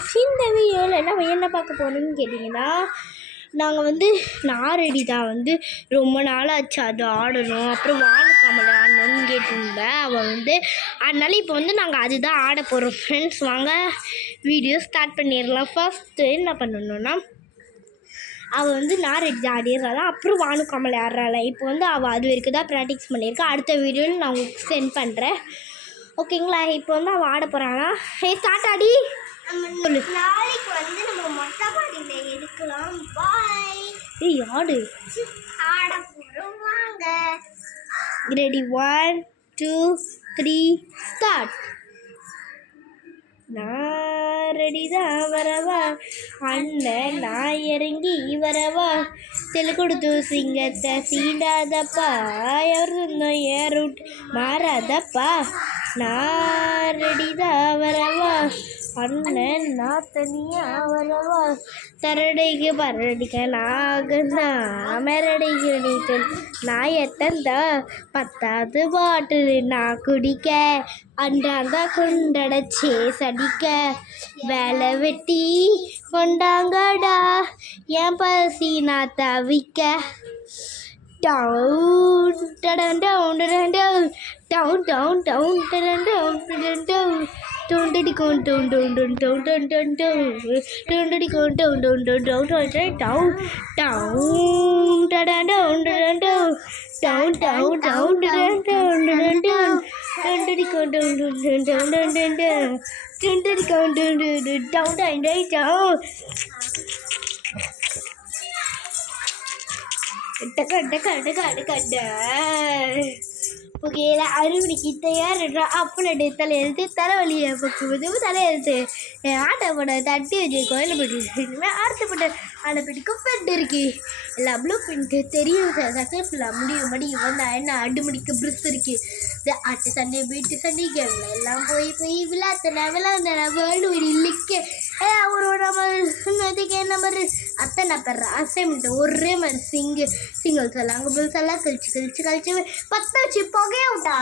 Friends, இந்த வீடியோவில் என்ன பார்க்க போகணுன்னு கேட்டிங்கன்னா, நாங்கள் நாரடி தான் ரொம்ப நாள் ஆச்சு அது ஆடணும். அப்புறம் வானுக்காமல் ஆடணும்னு கேட்டிருந்தேன் அவள் அதனால் இப்போ நாங்கள் அதுதான் ஆட போகிறோம். ஃப்ரெண்ட்ஸ், வாங்க வீடியோ ஸ்டார்ட் பண்ணிடலாம். ஃபஸ்ட்டு என்ன பண்ணணுன்னா, அவள் நாரடி தான் ஆடிடுறாள். அப்புறம் வானுக்காமல் ஆடுறாள். இப்போ அவள் அது வரைக்கும் தான் ப்ராக்டிஸ் பண்ணியிருக்கா. அடுத்த வீடியோவில் நான் உங்களுக்கு சென்ட் பண்ணுறேன். ஓகேங்களா? இப்போ அவள் ஆட போகிறாங்களா? ஸ்டார்ட் ஆடி சொல்லு. நாளைக்கு நம்ம மொட்டை மாடியில் எடுக்கலாம். பாய். ஆடு ஆட போகிறோம், வாங்க. Ready, 1 2 3 start. நான் ரெடி தான் வரவா, அண்ணன் நான் இறங்கி வரவா, தெளி கொடுத்து சிங்கத்தை சீண்டாதப்பா, எவர் இருந்தோம் ஏன் ரூட் மாறாதப்பா, நான் ரெடி தான் வரவா, அண்ணன் நான் தனியாக வரவா, தரடைக்கு பரடிக்க நாகண்ணா மெரடிக்கு நீட்டு நான் எத்தந்தா 10வது பாட்டில் நான் குடிக்க, அண்டாங்க குண்டடச்சே சடிக்க, வேலை வெட்டி கொண்டாங்கடா என் பசி நான் தவிக்க, டவுன் டடன் டவுன் டடன் டவுன் டவுன் டவுன் டவுன் டடன் டவுன் டடன் டவுன் டவுண்டடிக்கோன் டவுன் டவுன் டவுன் டவுன் டவுன் டவுன் டவுன் டவுண்டடிக்கோன் டவுன் டவுன் டவுன் டவுன் டவுன் டவுன் டவுன் டடன் டவுன் டடன் டவுன் டவுன் டவுன் டவுன் டடன் டவுன் டடன் டவுன் டவுண்டடிக்கோன் டவுன் டவுன் டவுன் டவுன் டவுன் டவுன் டவுண்டடிக்கோன் டவுன் டவுன் டவுன் டவுன் டவுன் டக்க டக்க டக்க டக்க புகையில அறுவடைக்கு தயாரிடுறா. அப்படி தலையெழுத்து தலைவலியை பக்குவது தலையெழுத்து ஆட்டை போட தட்டி வச்சு கோயிலை போட்டு ஆர்த்தப்பட்ட ஆடை போட்டுக்கு பெட் இருக்கு. எல்லா ப்ளூ பிரிண்ட் தெரியும் சக்ஸஸ்ஃபுல்லாக முடியும் என்ன அடுமடிக்கு பிரிஸ் இருக்கு. இந்த ஆட்டு சண்டை வீட்டு சண்டை கேம்ல எல்லாம் போய் விளாத்தன வேர்ல்டு இல்லைக்கு ஒரு நம்பர் அத்தனை பேர் அசைன்மெண்ட் ஒரே மாதிரி சிங்கிள்ஸ் எல்லாம் அங்கே எல்லாம் கழிச்சு 10 வச்சு புகைய விட்டா.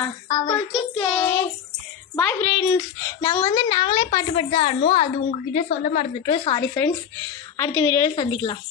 பாய் ஃப்ரெண்ட்ஸ், நாங்கள் நாங்களே பாட்டு தான் ஆடணும். அது உங்ககிட்ட சொல்ல மறந்துட்டோம். சாரி ஃப்ரெண்ட்ஸ், அடுத்த வீடியோவில் சந்திக்கலாம்.